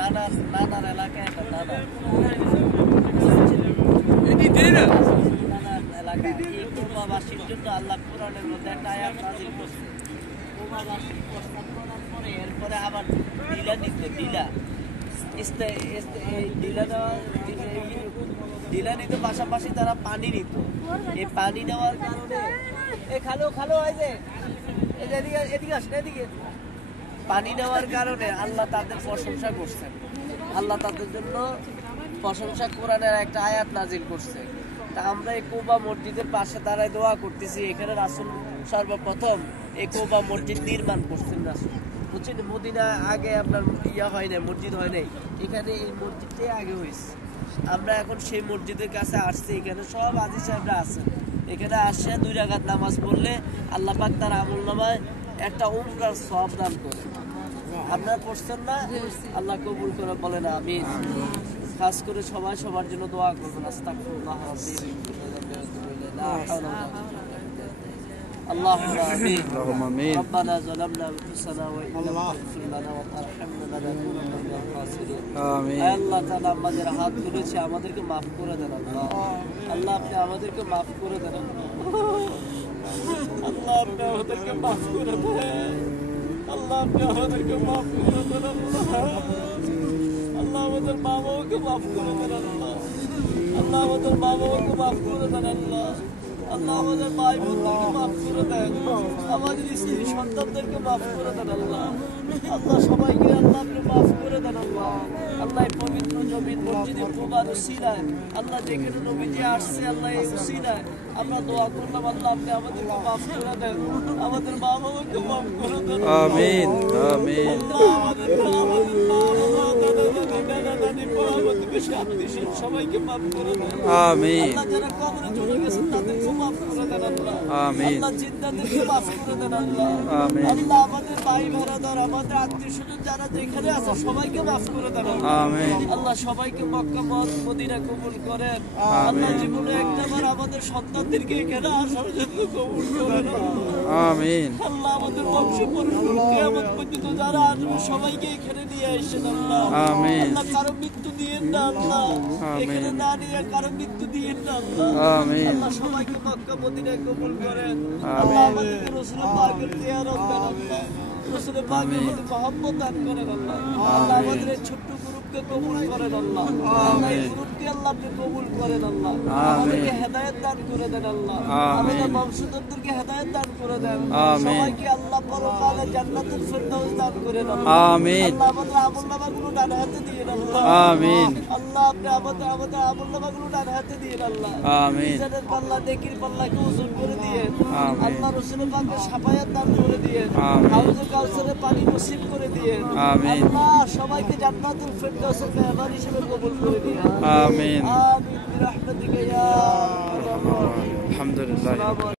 নানার এলাকায় একটা নানার এলাকা এই কুবাবাসীর জন্য আল্লাহ কোরআনের মধ্যে একটা আয়াত নাযিল করছে। কুবাবাসী প্রস্তাব করার পরে এরপরে আবার ডিলা নিতে ডিলা নিত পাশাপাশি তারা পানি নিত। এই পানি নেওয়ার কারণে এদিকে পানি নেওয়ার কারণে আল্লাহ তাদের প্রশংসা করছেন। আল্লাহ তাদের জন্য প্রশংসা কোরআনের একটা আয়াত নাযিল করছে। তা আমরা এই কুবা মসজিদের পাশে দাঁড়ায় দোয়া করতেছি। এখানে রাসূল সর্বপ্রথম এই কুবা মসজিদ নির্মাণ করছেন রাসূল, বুঝছেন? মদিনা আগে আপনার হয় নাই, মসজিদ হয় নাই, এখানে এই মসজিদটাই আগে হয়েছে। আমরা এখন সেই মসজিদের কাছে আসছি। এখানে সব হাজী সাহেবরা আছেন। এখানে আসে 2 রাকাত নামাজ পড়লে আল্লাহ পাক তার আমলনামায় একটা উমরার সওয়াব দান করে। আপনারা পড়ছেন না? আল্লাহ কবুল করে বলেন আমিন। খাস করে সবাই সবার জন্য দোয়া করবেন। আস্তাগফিরুল্লাহ اللهم آمين. اللهم آمين. ربنا ظلمنا أنفسنا وإن لم تغفر لنا وترحمنا لنكونن من الخاسرين. آمين. আল্লাহ তাআলা আমাদের হাত তুলেছে, আমাদেরকে maaf করে দেন আল্লাহ। আল্লাহ আপনি আমাদেরকে maaf করে দেন আল্লাহ। আপনি আমাদেরকে maaf করে দেন আল্লাহ। আপনি আমাদেরকে maaf করে দেন আল্লাহ। আল্লাহ আমাদের মা বাবাকে maaf করে দেন আল্লাহ। আল্লাহ আমাদের মা বাবাকে maaf করে দেন আল্লাহ। আল্লাহ আমাদের ভাই বোনদেরকে মাফ করে দেন, আমাদের স্ত্রী সন্তানদেরকে মাফ করে দেন আল্লাহ। আল্লাহ সবাইকে আল্লাহ আপনি মাফ করে দেন আল্লাহ। আল্লাহ এই পবিত্র জমিন মসজিদে কুবার উসিলায় আল্লাহ যেখানে নবীজি আসছে আল্লাহ এই উসিলায় আমরা দোয়া করলাম আল্লাহ আপনি আমাদেরকে মাফ করে দেন, আমাদের মা বাবাকে মাফ করে দেন। আমিন আমিন। সবাইকে মাফ করে দেন আমিন। আল্লাহ যারা কবরে চলে গেছেন তাদেরকে মাফ করে দেন আল্লাহ। আমিন। আল্লাহ জিন্দাদেরকে মাফ করে দেন আল্লাহ। আমিন। আল্লাহ আমাদের ভাই ভাইরাদার আমাদের আত্মীয়স্বজন যারা যেখানে আছে সবাইকে মাফ করে দেন আল্লাহ। আমিন। আল্লাহ সবাইকে মক্কা মদিনা কবুল করেন আল্লাহ। জীবনে একটাবার আমাদের সন্তানদেরকে এখানে আসার জন্য কবুল করেন আমিন। আল্লাহ আমাদের বংশ পরম্পরা কিয়ামত পর্যন্ত যারা আসবে সবাইকে এখানে নিয়ে আসেন আল্লাহ। আমিন। আল্লাহ কারো মৃত্যু দিয়েন না আল্লাহ, এখানে না নিয়ে কারো মৃত্যু দিয়েন না আল্লাহ। আমিন। আল্লাহ সবাইকে মক্কা মদিনায় কবুল করেন আল্লাহ। আমাদেরকে রাসূল পাকের জিয়ারত দেন আল্লাহ, রাসূল পাকের প্রতি মহব্বত দান করেন আল্লাহ। আল্লাহ আমাদের এই ছোট্ট গ্রুপকে কবুল করেন আল্লাহ। আল্লাহ এই গ্রুপকে আল্লাহ আপনি কবুল করেন আল্লাহ। আমাদেরকে হেদায়েত দান করে দেন আল্লাহ। আমাদের বংশধরদেরকে হেদায়েত দান করে দেন। সবাইকে আল্লাহ পরকালে জান্নাতুল ফেরদাউস দান করেন আল্লাহ। আমিন। আল্লাহ আমাদের আমলনামাগুলো ডান হাতে দিয়েন আল্লাহ। আমিন। আল্লাহ আপনি আমাদের আমলনামাগুলো ডান হাতে দিয়েন আল্লাহ। আমিন। মিজানের পাল্লা নেকির পাল্লাকে ওজন করে দিয়েন আল্লাহ। রাসূল পাকের শাফায়াত দান করে দিয়েন। হাউজে কাউসারে পানি নসিব করে দিয়েন আল্লাহ। সবাইকে জান্নাতুল ফেরদাউসের মেহমান হিসেবে কবুল করে দিন আমিন। আমিন বিরহমাতিকা ইয়া আরহামার রাহিমিন। আলহামদুলিল্লাহ।